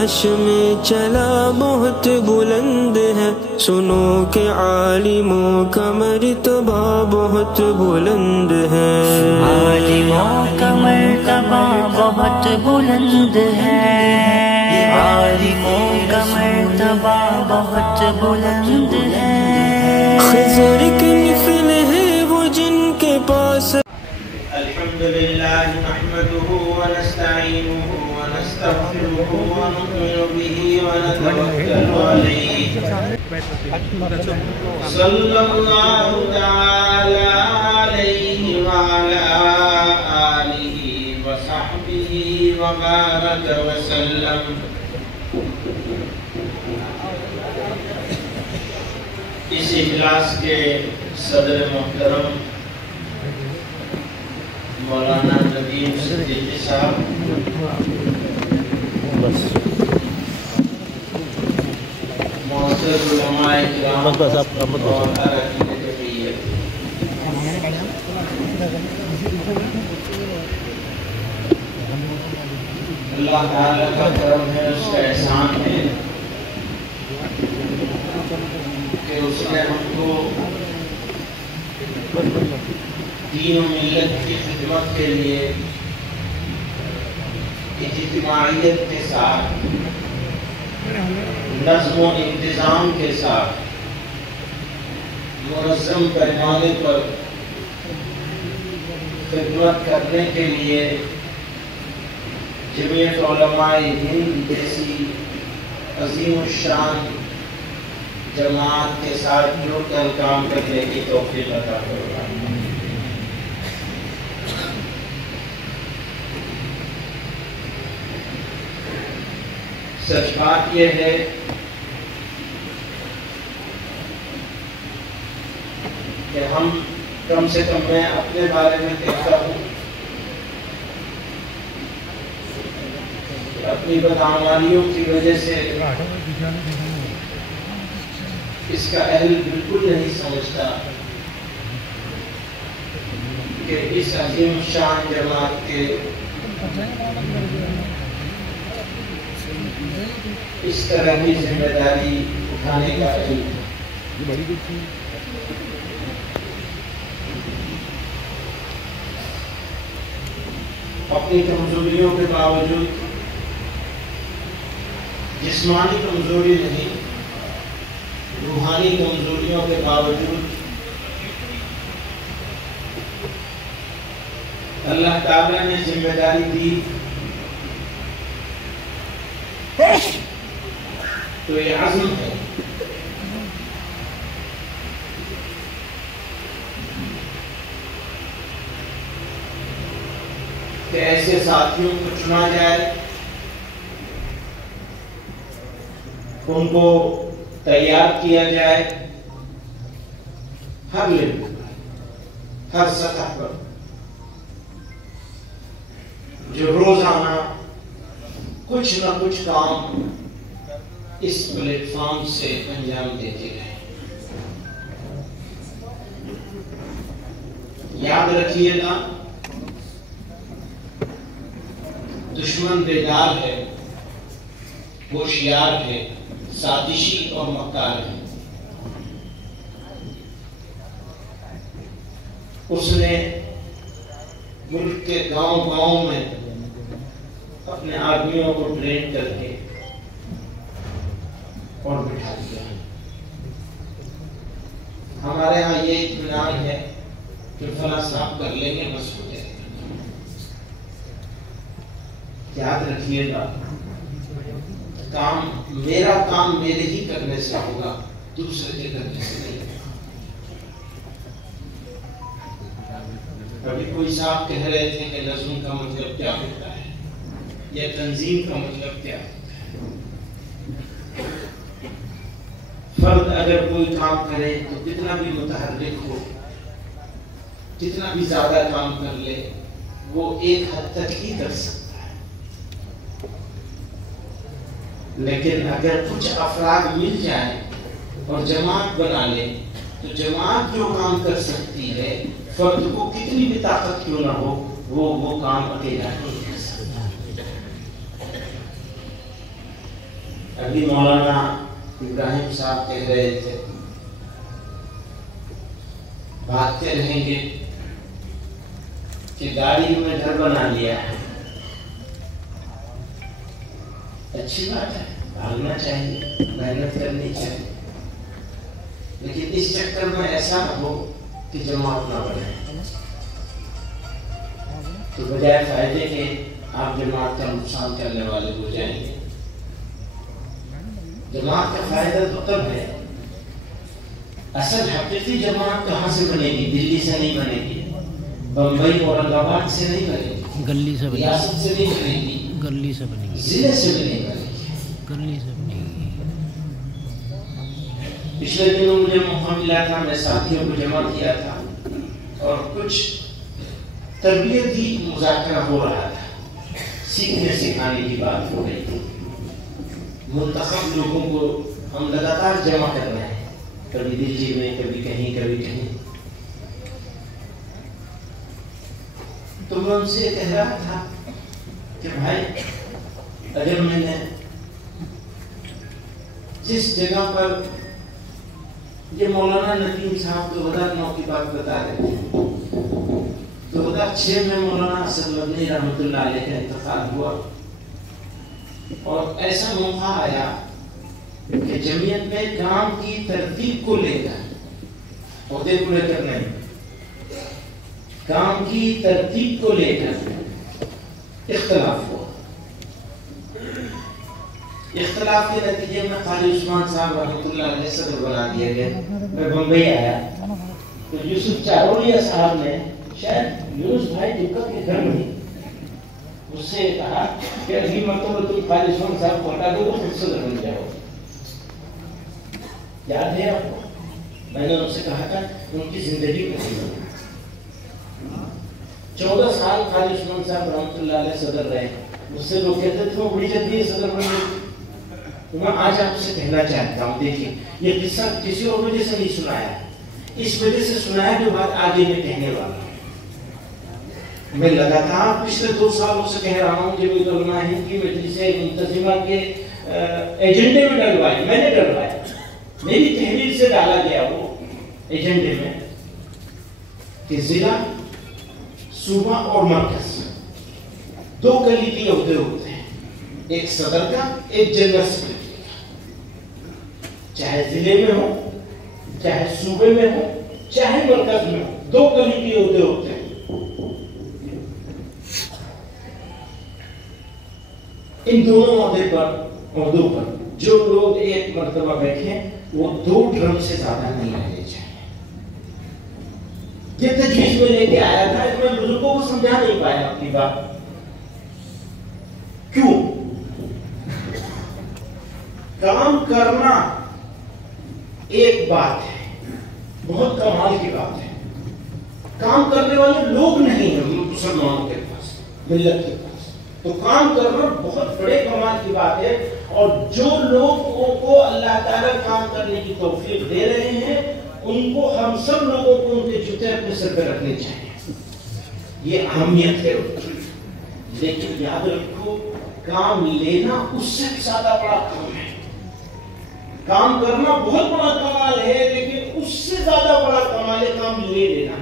आर्श में चला बहुत बुलंद है, सुनो के आलिमों का मर्तबा बहुत बुलंद है। आलिमों का मर्तबा बहुत बुलंद है, आलिमों का मर्तबा बहुत बुलंद है। खिज़र के मिसल है वो जिनके पास। अल्हम्दुलिल्लाह नहमदुहु व नस्तईनुहु व नस्तगफिरुहु व नु'मिनु बिही व नतवक्कलु अलैहि। सल्लल्लाहु तआला अलैहि व अला आलिहि व सहबिहि व बारक व सल्लम। इस इजलास के सदर मोहतरम मौलाना नदीम सिद्दीकी साहब, मुअज़्ज़ज़ उलमाए किराम और अरकान जमीयत, अल्लाह ताला का करम है, उसका एहसान है कि उसने हमको दीन और मिल्लत की खिदमत के लिए इज्तिमाइयत के साथ, नज़्म और इंतज़ाम के साथ, मुनज़्ज़म पैमाने पर खिदमत करने के लिए जमीयत उलमाए हिंद जैसी अज़ीम शान जमात के साथ जुड़कर काम करने की तौफ़ीक़ अता फरमाए। सच बात यह है कि हम, कम से कम मैं अपने बारे में कहता हूँ, अपनी बदअमालियों की वजह से इसका अहल बिल्कुल नहीं समझता कि इस अजीम शान जमात के इस तरह की जिम्मेदारी उठाने का अहल अपनी कमजोरियों के बावजूद, जिस्मानी कमजोरी नहीं, रूहानी कमजोरियों के बावजूद अल्लाह ताला ने जिम्मेदारी दी, तो ये आज़म है कि ऐसे साथियों को चुना जाए, उनको तैयार किया जाए, हर लेवल, हर सतह पर, जो रोजाना कुछ न कुछ काम इस प्लेटफॉर्म से अंजाम देते रहे। याद रखिएगा, दुश्मन बेदार है, होशियार है, साजिशी और मक्कार है। उसने मुल्क के गांव-गांव में अपने आदमियों को ट्रेन करके और बिठा दिया। हमारे यहाँ ये इत्मीनान है कि फला साहब कर लेंगे, बस हो जाएगा। याद रखिएगा, काम, मेरा काम मेरे ही करने से होगा, दूसरे के करने से नहीं। अभी कोई साहब कह रहे थे कि नज़्म का मतलब क्या होता है या तंजीम का मतलब क्या होता है। फर्द अगर कोई काम करे तो कितना भी मुतहर्रिक हो, कितना भी ज्यादा काम कर ले, वो एक हद तक ही कर सकता है। लेकिन अगर कुछ अफराद मिल जाए और जमात बना ले, तो जमात जो काम कर सकती है, फर्द को कितनी भी ताकत क्यों ना हो, वो काम अकेला नहीं कर सकता। अभी मौलाना इब्राहिम साहब कह रहे थे, भागते रहेंगे कि गाड़ी में घर बना लिया है। अच्छी बात है, भागना चाहिए, मेहनत करनी चाहिए, लेकिन इस चक्कर में ऐसा न हो कि जमात ना बढ़े। तो बजाय फायदे के आप जमात का नुकसान करने वाले हो जाएंगे। जमात का फायदा तो तब है, असल हकीकी जमात कहाँ से बनेगी? दिल्ली से नहीं बनेगी, बम्बई औरंगाबाद से नहीं बनेगी, गली से बनेगी, रियासत से नहीं बनेगी, गली से बनेगी, जिले से भी नहीं बनेगी, गली से बनेगी। पिछले दिनों मुझे मौका मिला था, मैं साथियों को जमा किया था और कुछ तरबियती मुज़ाकरा हो रहा था, सीखने सिखाने की बात हो रही थी। मुंतखब लोगों को हम लगातार जमा कर रहे हैं, कभी दिल्ली में, कभी कहीं, कभी कहीं। तो मैं उनसे कह रहा था कि भाई, अगर मैंने जिस जगह पर ये मौलाना नदीम साहब 2009 की बात बता रहे थे, 2006 में मौलाना असद मदनी रहमतुल्लाह अलैह का इंतकाल हुआ और ऐसा मौका आया कि जमीयत में काम की तरतीब को लेकर, औहदे को लेकर नहीं, काम की तरतीब को लेकर इख्तलाफ हुआ। इख्तलाफ के नतीजे में कारी उस्मान साहब रहमतुल्लाह अलैह सदर बना दिए गए। मैं बम्बई आया तो यूसुफ चारोलिया साहब ने, शायद यूनुस भाई दुक्का के घर में, उससे कहा कि अभी मतलब तुम कारी उस्मान साहब को हटा दो, खुद सदर बन जाओ। याद है आपको? मैंने उनसे कहा था उनकी जिंदगी में 14 साल कारी उस्मान साहब रहमतुल्लाह अलैह सदर रहे। मुझसे लोग कहते थे वो बड़ी जल्दी सदर बन गए। तो मैं आज आपसे कहना चाहता हूँ, देखिए ये किस्सा किसी और वजह से नहीं सुनाया, इस वजह से सुनाया जो बात आगे मैं कहने वाला हूँ। मैं लगातार पिछले 2 सालों से कह रहा हूँ जब उलमा हिंद की मजलिस मुंतजिमा के एजेंडे में डलवाई, मैंने डलवाया, मेरी तहरीर से डाला गया वो एजेंडे में कि जिला, सूबा और मरकज 2 कलीदी ओहदे होते हैं, एक सदर का, एक जनरल सेक्रेटरी का। चाहे जिले में हो, चाहे सूबे में हो, चाहे मरकज में हो, 2 कलीदी ओहदे होते हैं। इन दोनों ओहदों पर जो लोग एक मर्तबा बैठे वो 2 टर्म से ज्यादा नहीं रहने चाहिए। ये तजवीज में लेके आया था, मैं बुजुर्गों को समझा नहीं पाया अपनी बात। क्यों? काम करना एक बात है, बहुत कमाल की बात है। काम करने वाले लोग नहीं है मुसलमानों के पास, मिल्लत के पास, तो काम करना बहुत बड़े कमाल की बात है। और जो लोगों को अल्लाह ताला काम करने की तौफीक दे रहे हैं, उनको, हम सब लोगों को उनके जूते अपने सर पर रखने चाहिए, ये अहमियत है। लेकिन याद रखो, काम लेना उससे भी ज्यादा बड़ा काम है। काम करना बहुत बड़ा कमाल है, लेकिन उससे ज्यादा बड़ा कमाल है काम ले लेना।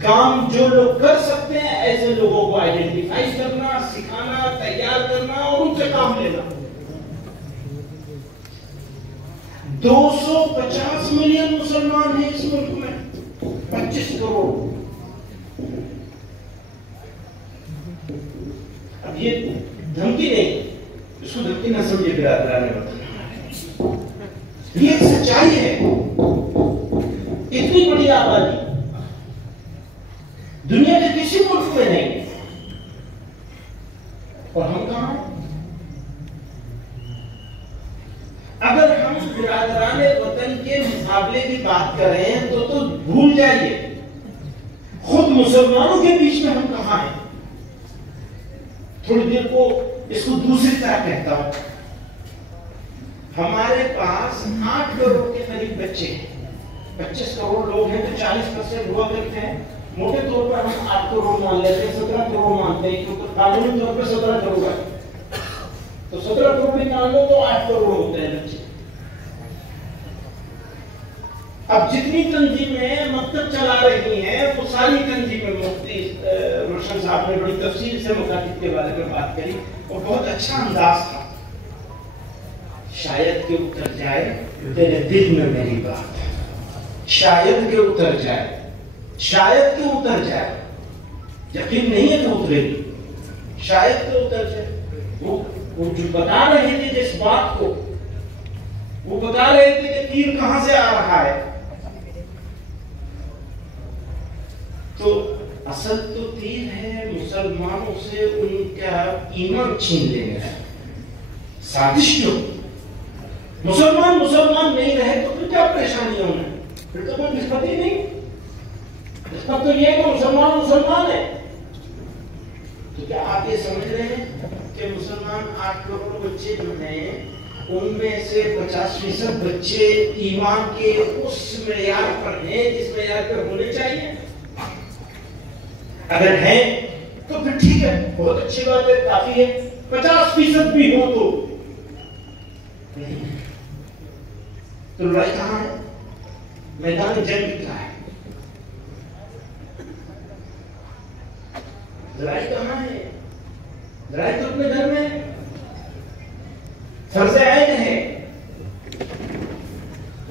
काम जो लोग कर सकते हैं, ऐसे लोगों को आइडेंटिफाई करना, सिखाना, तैयार करना और उनसे काम लेना। 250 मिलियन मुसलमान हैं इस मुल्क में, 25 करोड़। अब ये धमकी नहीं, इसको धमकी ना समझे बिरादराने वतन, ये एक सच्चाई है। इतनी बड़ी आबादी दुनिया के किसी मुल्क में नहीं, और हम कहां हैं? अगर हम बिरादराने वतन के मुकाबले की बात करें तो भूल जाइए खुद मुसलमानों के बीच में हम कहां हैं। थोड़ी देर को इसको दूसरी तरह कहता हूं, हमारे पास 8 करोड़ के करीब बच्चे हैं। 25 करोड़ लोग हैं तो 40% हुआ करते हैं। मोटे तौर पर हम 8 करोड़ मान लेते हैं, 17 करोड़ मानते हैं, क्योंकि कानूनी तौर पर 17 करोड़ है। तो 17 करोड़ निकाल लो तो 8 करोड़ होते हैं बच्चे। अब जितनी तंजीमें मकतब चला रही हैं वो सारी तंजीमें, मुफ्ती रोशन साहब ने बड़ी तफसील से मकातिब के बारे में बात करी और बहुत अच्छा अंदाज था। शायद के उतर जाए तेरे दिल में मेरी बात, शायद के उतर जाए, शायद के उतर जाए, यकीन नहीं है तो उतरेगी, शायद के उतर जाए। वो जो बता रहे थे जिस बात को, वो बता रहे थे कि तीर कहां से आ रहा है, तो असल तो तीर है मुसलमानों से उनका ईमान छीन लेने का साजिश। क्यों मुसलमान नहीं रहे तो फिर क्या परेशानी है उन्हें, फिर तो कोई निस्बत ही नहीं, निस्बत तो ये है कि मुसलमान है। तो क्या आप ये समझ रहे हैं कि मुसलमान 8 करोड़ बच्चे जो हैं उनमें से 50% बच्चे ईमान के उस मेयार पर हैं जिस मेयार पर होने चाहिए? अगर हैं तो फिर ठीक है, बहुत अच्छी बात है, काफी है। 50% भी हो तो नहीं, तो लड़ाई कहां है? मैदान जंग क्या है? लड़ाई कहां है? लड़ाई तो अपने घर में है। फर्ज़ ऐन है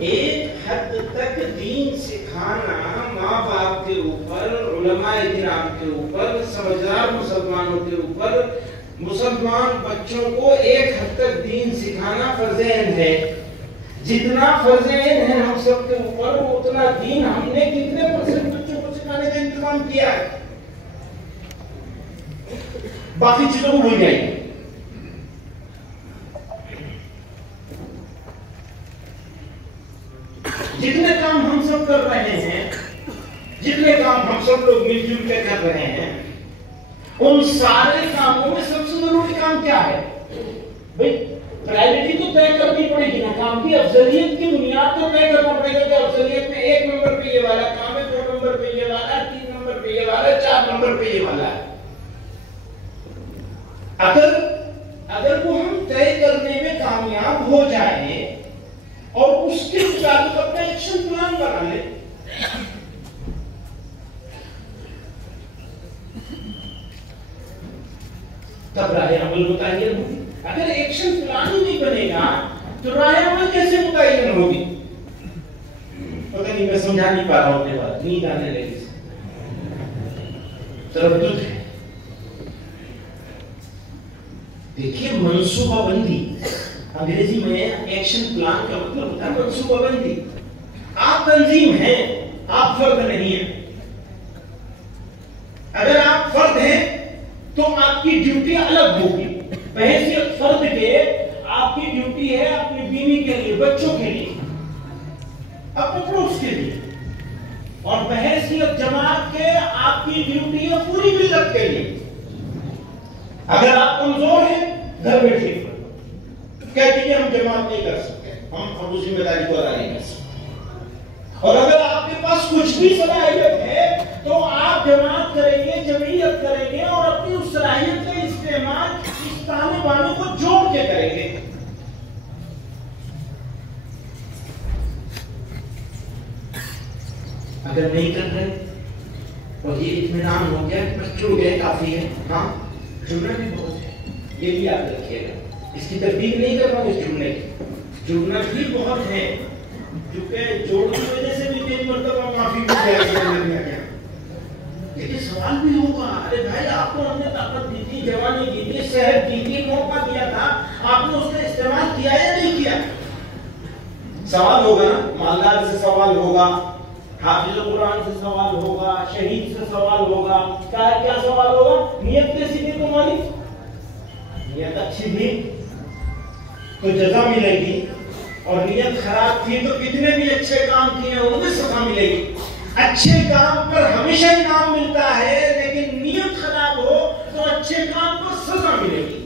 एक हद तक दीन सिखाना माँ बाप के ऊपर, उलमाए किराम के ऊपर, समझदार मुसलमानों के ऊपर। मुसलमान बच्चों को एक हद तक दीन सिखाना फर्ज़ ऐन है। जितना फर्ज़ ऐन है हम सब के ऊपर, उतना दीन हमने कितने % बच्चों को सिखाने का इंतजाम किया है? बाकी चीजों को भूल जाइए। जितने काम हम सब कर रहे हैं, जितने काम हम सब लोग मिलजुल के कर रहे हैं, उन सारे कामों में सबसे जरूरी काम क्या है भाई? प्रायोरिटी तो तय करनी पड़ेगी ना, काम की अफजलियत की बुनियाद तो तय करना पड़ेगा कि अफजलियत में 1 नंबर पे ये वाला काम है, 2 नंबर पे ये वाला है, 3 नंबर पे ये वाला है, 4 नंबर पे ये वाला है। अगर वो हम तय करने में कामयाब हो जाए और उसके मुताबिक अपना एक्शन प्लान बना ले, तब राय अमल मुतय्यन होगी। अगर एक्शन प्लान ही नहीं बनेगा तो राय अमल कैसे मुतय्यन होगी? पता नहीं, मैं समझा नहीं पा रहा हूं अपने बात, नींद आने लगी, तरद्दुद है। देखिए मंसूबाबंदी, अंग्रेजी में एक्शन प्लान का मतलब होता है मंसूबाबंदी। आप तंजीम हैं, आप फर्द नहीं हैं। अगर आप फर्द हैं तो आपकी ड्यूटी अलग होगी। बहैसियत फर्द के आपकी ड्यूटी है अपनी बीवी के लिए, बच्चों के लिए, अपने पड़ोस के लिए, और बहैसियत जमात के आपकी ड्यूटी है पूरी मिल्लत के लिए। अगर आप कमजोर हैं घर बैठे कह दीजिए हम जमात नहीं कर सकते, हम उस जिम्मेदारी को अदा नहीं कर सकते। और अगर आपके पास कुछ भी सलाहियत है तो आप जमात करेंगे, जमीयत करेंगे और अपनी उस सलाहियत का इस्तेमाल इस ताने बाने को जोड़ के करेंगे। अगर नहीं कर रहे और ये इत्मीनान हो गया कि बस जुड़ गए काफी है, हाँ जुड़ना भी बहुत है, ये भी याद रखिएगा। इसकी तरदीद नहीं कर रहा हूं, इस जुड़ने की, जुड़ना भी बहुत है, क्योंकि जोड़ की वजह से भी कई मरतबा माफी भी जाएगी। लेकिन सवाल भी होगा, अरे भाई आपको हमने ताकत दी थी, जवानी दी थी, सेहत दी थी, मौका दिया था, आपने उसका इस्तेमाल किया या नहीं किया? सवाल होगा ना, मालदार से सवाल होगा, हाफिज कुरान से सवाल होगा, शहीद से सवाल होगा, क्या सवाल होगा? नियत कैसी थी तुम्हारी? नियत अच्छी थी तो जज़ा मिलेगी, और नियत खराब थी तो कितने भी अच्छे काम किए उनमें सजा मिलेगी। अच्छे काम पर हमेशा इनाम मिलता है, लेकिन नियत खराब हो तो अच्छे काम पर सजा मिलेगी।